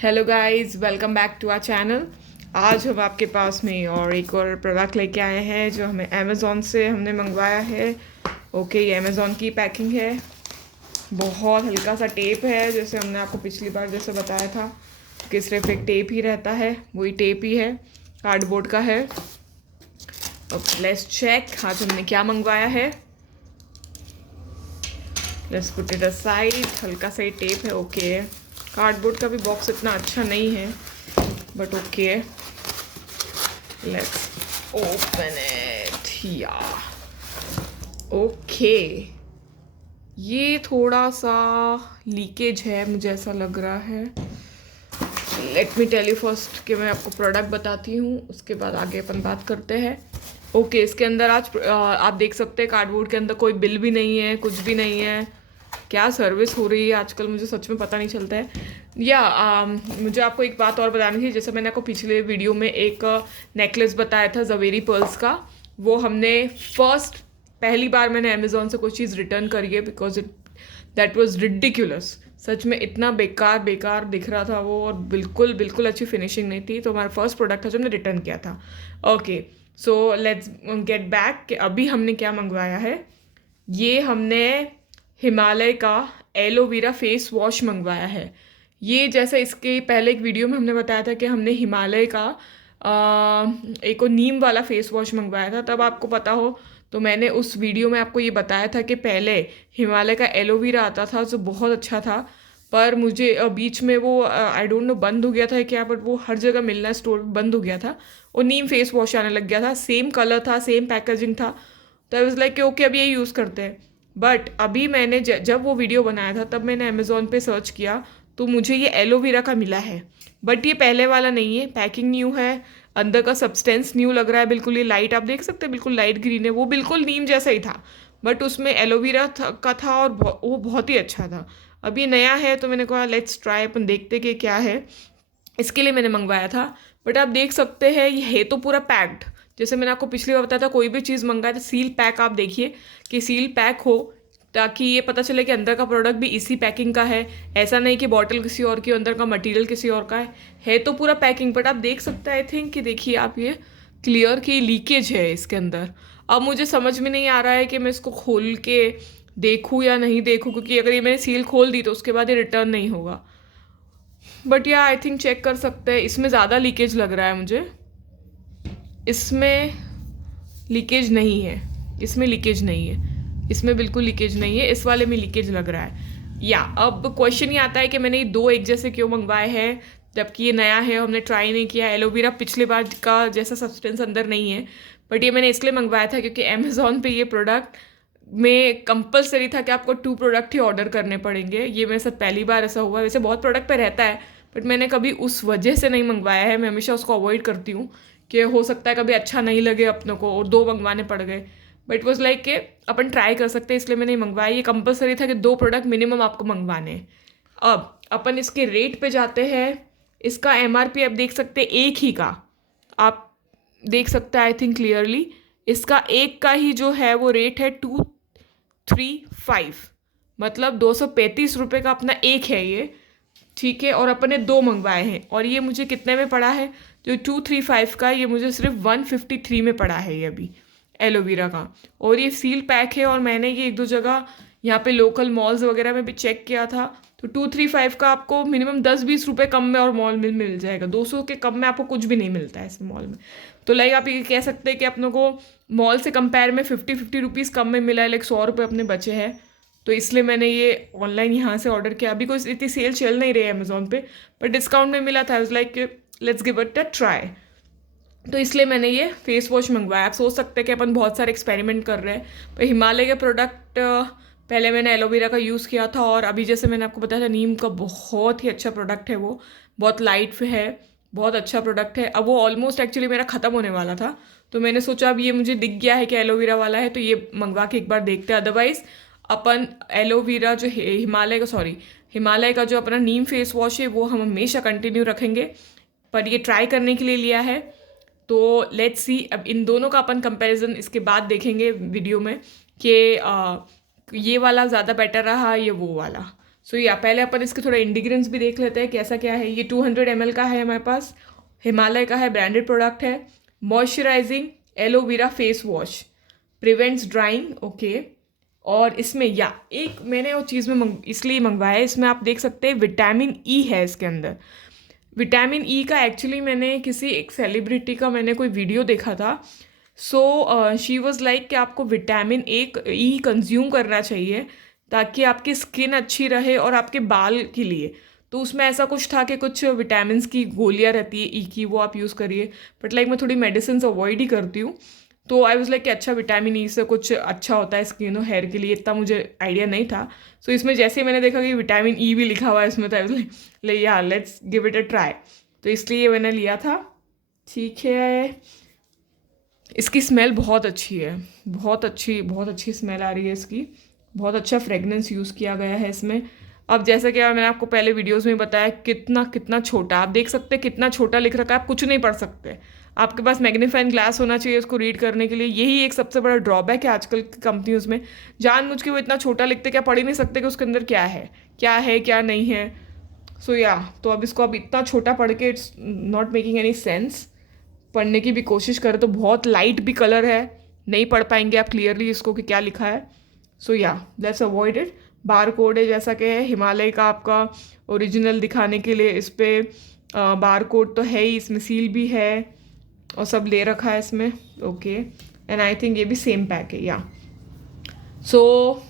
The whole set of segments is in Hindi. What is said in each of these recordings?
Hello guys, welcome back to our channel. आज हम आपके पास में और एक और प्रोडक्ट लेके आए हैं जो हमें अमेज़ॉन से हमने मंगवाया है। ओके, ये अमेज़ॉन की पैकिंग है। बहुत हल्का सा टेप है, जैसे हमने आपको पिछली बार जैसे बताया था कि सिर्फ एक टेप ही रहता है, वही टेप ही है, कार्डबोर्ड का है। ओके, लेट्स चेक आज हमने क्या मंगवाया है। Let's put it aside. हल्का सा ही टेप है। ओके, कार्डबोर्ड का भी बॉक्स इतना अच्छा नहीं है, but okay, let's open it. या ओके, ये थोड़ा सा लीकेज है, मुझे ऐसा लग रहा है। Let me tell you first कि मैं आपको प्रोडक्ट बताती हूँ, उसके बाद आगे अपन बात करते हैं। ओके, इसके अंदर आज आप देख सकते हैं कार्डबोर्ड के अंदर कोई बिल भी नहीं है, कुछ भी नहीं है। क्या सर्विस हो रही है आजकल, मुझे सच में पता नहीं चलता है। मुझे आपको एक बात और बतानी थी। जैसे मैंने आपको पिछले वीडियो में एक नेकलेस बताया था जवेरी पर्ल्स का, वो हमने पहली बार मैंने अमेज़ॉन से कोई चीज़ रिटर्न करी है, बिकॉज दैट वॉज रिडिक्यूलस। सच में इतना बेकार बेकार दिख रहा था वो, और बिल्कुल बिल्कुल अच्छी फिनिशिंग नहीं थी। तो हमारा फर्स्ट प्रोडक्ट था जो हमने रिटर्न किया था। Okay, so let's get back कि अभी हमने क्या मंगवाया है। ये हमने हिमालय का एलोवेरा फेस वॉश मंगवाया है। ये जैसे इसके पहले एक वीडियो में हमने बताया था कि हमने हिमालय का एक और नीम वाला फेस वॉश मंगवाया था, तब आपको पता हो तो मैंने उस वीडियो में आपको ये बताया था कि पहले हिमालय का एलोवेरा आता था जो बहुत अच्छा था, पर मुझे बीच में वो आई डोंट नो बंद हो गया था क्या, बट वो हर जगह मिलना स्टोर बंद हो गया था। और नीम फेस वॉश आने लग गया था, सेम कलर था, सेम पैकेजिंग था। तो आई वाज लाइक कि ओके, अब ये यूज़ करते हैं। बट अभी मैंने जब वो वीडियो बनाया था तब मैंने अमेज़ोन पे सर्च किया, तो मुझे ये एलोवेरा का मिला है। बट ये पहले वाला नहीं है, पैकिंग न्यू है, अंदर का सब्सटेंस न्यू लग रहा है। बिल्कुल ये लाइट आप देख सकते हैं, बिल्कुल लाइट ग्रीन है, वो बिल्कुल नीम जैसा ही था, बट उसमें एलोवेरा का था, और वो बहुत ही अच्छा था। अब ये नया है तो मैंने कहा लेट्स ट्राई, अपन देखते कि क्या है। इसके लिए मैंने मंगवाया था। बट आप देख सकते हैं ये है तो पूरा पैक्ड। जैसे मैंने आपको पिछली बार बताया था, कोई भी चीज़ मंगाए तो सील पैक आप देखिए कि सील पैक हो, ताकि ये पता चले कि अंदर का प्रोडक्ट भी इसी पैकिंग का है। ऐसा नहीं कि बॉटल किसी और की, अंदर का मटेरियल किसी और का है तो पूरा पैकिंग। बट आप देख सकते हैं, आई थिंक कि देखिए आप, ये क्लियर की लीकेज है इसके अंदर। अब मुझे समझ में नहीं आ रहा है कि मैं इसको खोल के देखूँ या नहीं देखूँ, क्योंकि अगर ये मैंने सील खोल दी तो उसके बाद ये रिटर्न नहीं होगा। बट या आई थिंक चेक कर सकते हैं। इसमें ज़्यादा लीकेज लग रहा है मुझे, इसमें लीकेज नहीं है, इसमें लीकेज नहीं है, इसमें बिल्कुल लीकेज नहीं है, इस वाले में लीकेज लग रहा है। या अब क्वेश्चन ये आता है कि मैंने ये दो एक जैसे क्यों मंगवाए हैं, जबकि ये नया है, हमने ट्राई नहीं किया। एलोवेरा पिछले बार का जैसा सब्सटेंस अंदर नहीं है। बट ये मैंने इसलिए मंगवाया था क्योंकि अमेज़ॉन पे ये प्रोडक्ट में कंपलसरी था कि आपको 2 प्रोडक्ट ही ऑर्डर करने पड़ेंगे। ये मेरे साथ पहली बार ऐसा हुआ है, वैसे बहुत प्रोडक्ट पे रहता है, बट मैंने कभी उस वजह से नहीं मंगवाया है। मैं हमेशा उसको अवॉइड करती हूँ कि हो सकता है कभी अच्छा नहीं लगे अपनों को और 2 मंगवाने पड़ गए। बट वॉज लाइक कि अपन ट्राई कर सकते हैं, इसलिए मैंने मंगवाया। ये कंपलसरी था कि 2 प्रोडक्ट मिनिमम आपको मंगवाने हैं। अब अपन इसके रेट पे जाते हैं। इसका MRP आप देख सकते हैं, एक ही का आप देख सकते हैं, आई थिंक क्लियरली। इसका एक का ही जो है वो रेट है 235, मतलब 235 रुपये का अपना एक है ये। ठीक है, और अपन ने 2 मंगवाए हैं, और ये मुझे कितने में पड़ा है, जो 235 का, ये मुझे सिर्फ 153 में पड़ा है ये अभी, एलोवेरा का। और ये सील पैक है, और मैंने ये 1-2 जगह यहाँ पे लोकल मॉल्स वगैरह में भी चेक किया था, तो 235 का आपको मिनिमम 10-20 रुपये कम में और मॉल में मिल जाएगा। 200 के कम में आपको कुछ भी नहीं मिलता है इस मॉल में। तो लाइक आप ये कह सकते हैं कि अपनों को मॉल से कंपेयर में 50 रुपीज़ कम में मिला है, लाइक 100 रुपये अपने बचे हैं। तो इसलिए मैंने ये ऑनलाइन यहाँ से ऑर्डर किया। अभी कोई इतनी सेल चल नहीं रही है अमेज़ॉन पे, बट डिस्काउंट में मिला था। Like let's give it a try. तो इसलिए मैंने ये फेस वॉश मंगवाया। आप सोच सकते हैं कि अपन बहुत सारे एक्सपेरिमेंट कर रहे हैं, पर हिमालय के प्रोडक्ट पहले मैंने एलोवेरा का यूज़ किया था, और अभी जैसे मैंने आपको बताया था नीम का बहुत ही अच्छा प्रोडक्ट है वो, बहुत लाइट है, बहुत अच्छा प्रोडक्ट है। अब वो ऑलमोस्ट एक्चुअली मेरा ख़त्म होने वाला था, तो मैंने सोचा अब ये मुझे दिख गया है कि एलोवेरा वाला है, तो ये मंगवा के एक बार देखते हैं। अदरवाइज़ अपन एलोवेरा जो हिमालय का जो अपना नीम फेस वॉश है वो हम हमेशा कंटिन्यू रखेंगे, पर ये ट्राई करने के लिए लिया है। तो लेट्स सी, अब इन दोनों का अपन कंपैरिजन इसके बाद देखेंगे वीडियो में कि ये वाला ज़्यादा बेटर रहा या वो वाला। सो या पहले अपन इसके थोड़ा इंग्रेडिएंट्स भी देख लेते हैं कैसा क्या है। ये 200 ml का है हमारे पास, हिमालय का है, ब्रांडेड प्रोडक्ट है। Moisturising aloe vera face wash, prevents drawing, okay. और इसमें या एक मैंने वो चीज़ में इसलिए मंगवाया है, इसमें आप देख सकते हैं विटामिन ई है इसके अंदर। विटामिन ई का एक्चुअली मैंने किसी एक सेलिब्रिटी का मैंने कोई वीडियो देखा था। सो शी वॉज़ लाइक कि आपको विटामिन ई कंज्यूम करना चाहिए ताकि आपकी स्किन अच्छी रहे और आपके बाल के लिए। तो उसमें ऐसा कुछ था कि कुछ विटामिन की गोलियां रहती है ई की, वो आप यूज़ करिए। बट लाइक मैं थोड़ी मेडिसिन अवॉइड ही करती हूँ, तो आई वाज लाइक कि अच्छा विटामिन ई से कुछ अच्छा होता है स्किन और हेयर के लिए, इतना मुझे आइडिया नहीं था। सो इसमें जैसे ही मैंने देखा कि विटामिन ई भी लिखा हुआ है इसमें, तो आई वाज लाइक या let's give it a try. तो इसलिए मैंने लिया था। ठीक है, इसकी स्मेल बहुत अच्छी है, बहुत अच्छी स्मेल आ रही है इसकी। बहुत अच्छा फ्रेगनेंस यूज़ किया गया है इसमें। अब जैसे कि मैंने आपको पहले वीडियोस में बताया कितना छोटा, आप देख सकते हैं कितना छोटा लिख रखा है, आप कुछ नहीं पढ़ सकते। आपके पास मैग्नीफाइंग ग्लास होना चाहिए उसको रीड करने के लिए। यही एक सबसे बड़ा ड्रॉबैक है आजकल की कंपनीज में, जानबूझ के वो इतना छोटा लिखते क्या पढ़ ही नहीं सकते कि उसके अंदर क्या है क्या नहीं है। सो या तो अब इसको अब इतना छोटा पढ़ के it's not making any sense. पढ़ने की भी कोशिश करें तो बहुत लाइट भी कलर है, नहीं पढ़ पाएंगे आप क्लियरली इसको कि क्या लिखा है। सो या let's avoid it. Bar code है जैसा कि है हिमालय का, आपका ओरिजिनल दिखाने के लिए इस पर बार कोड तो है ही, इसमें सील भी है और सब ले रखा है इसमें, ओके। एंड आई थिंक ये भी सेम पैक है, या सो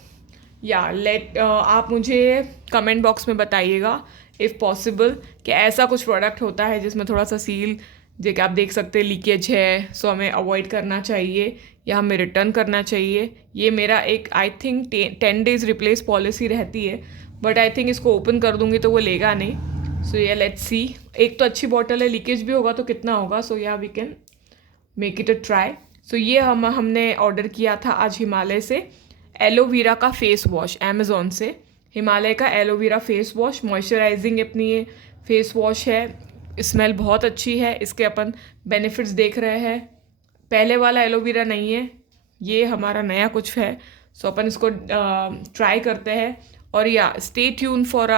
या आप मुझे कमेंट बॉक्स में बताइएगा इफ़ पॉसिबल कि ऐसा कुछ प्रोडक्ट होता है जिसमें थोड़ा सा सील, जो कि आप देख सकते हैं लीकेज है, सो हमें अवॉइड करना चाहिए या हमें रिटर्न करना चाहिए। ये मेरा एक I think 10 days replace policy रहती है, बट आई थिंक इसको ओपन कर दूंगी तो वो लेगा नहीं। सो या लेट्स सी। एक तो अच्छी बॉटल है, लीकेज भी होगा तो कितना होगा। So yeah we can make it a try. So ये हमने ऑर्डर किया था आज हिमालय से एलोवेरा का फेस वॉश, अमेज़ॉन से। हिमालय का एलोवेरा फेस वॉश, मॉइस्चराइजिंग अपनी ये फेस वॉश है। स्मेल बहुत अच्छी है, इसके अपन बेनिफिट्स देख रहे हैं। पहले वाला एलोवेरा नहीं है, ये हमारा नया कुछ है। सो अपन इसको ट्राई करते हैं। और या स्टे ट्यून फॉर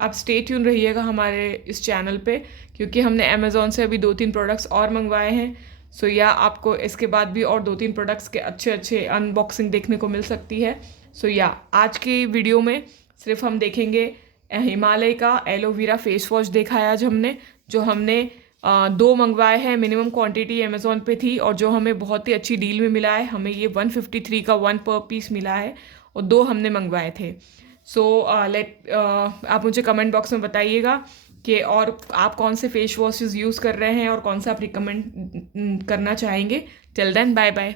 आप स्टे ट्यून रहिएगा हमारे इस चैनल पे, क्योंकि हमने अमेज़ॉन से अभी 2-3 प्रोडक्ट्स और मंगवाए हैं। सो या आपको इसके बाद भी और 2-3 प्रोडक्ट्स के अच्छे अनबॉक्सिंग देखने को मिल सकती है। सो या आज की वीडियो में सिर्फ हम देखेंगे हिमालय का एलोवेरा फेस वॉश देखा है आज हमने, जो हमने 2 मंगवाए हैं। मिनिमम क्वांटिटी अमेज़ॉन पे थी और जो हमें बहुत ही अच्छी डील में मिला है। हमें ये 153 का 1 पर पीस मिला है और 2 हमने मंगवाए थे। सो आप मुझे कमेंट बॉक्स में बताइएगा कि और आप कौन से फेस वॉशेस यूज़ कर रहे हैं और कौन सा आप रिकमेंड करना चाहेंगे। Till then bye bye.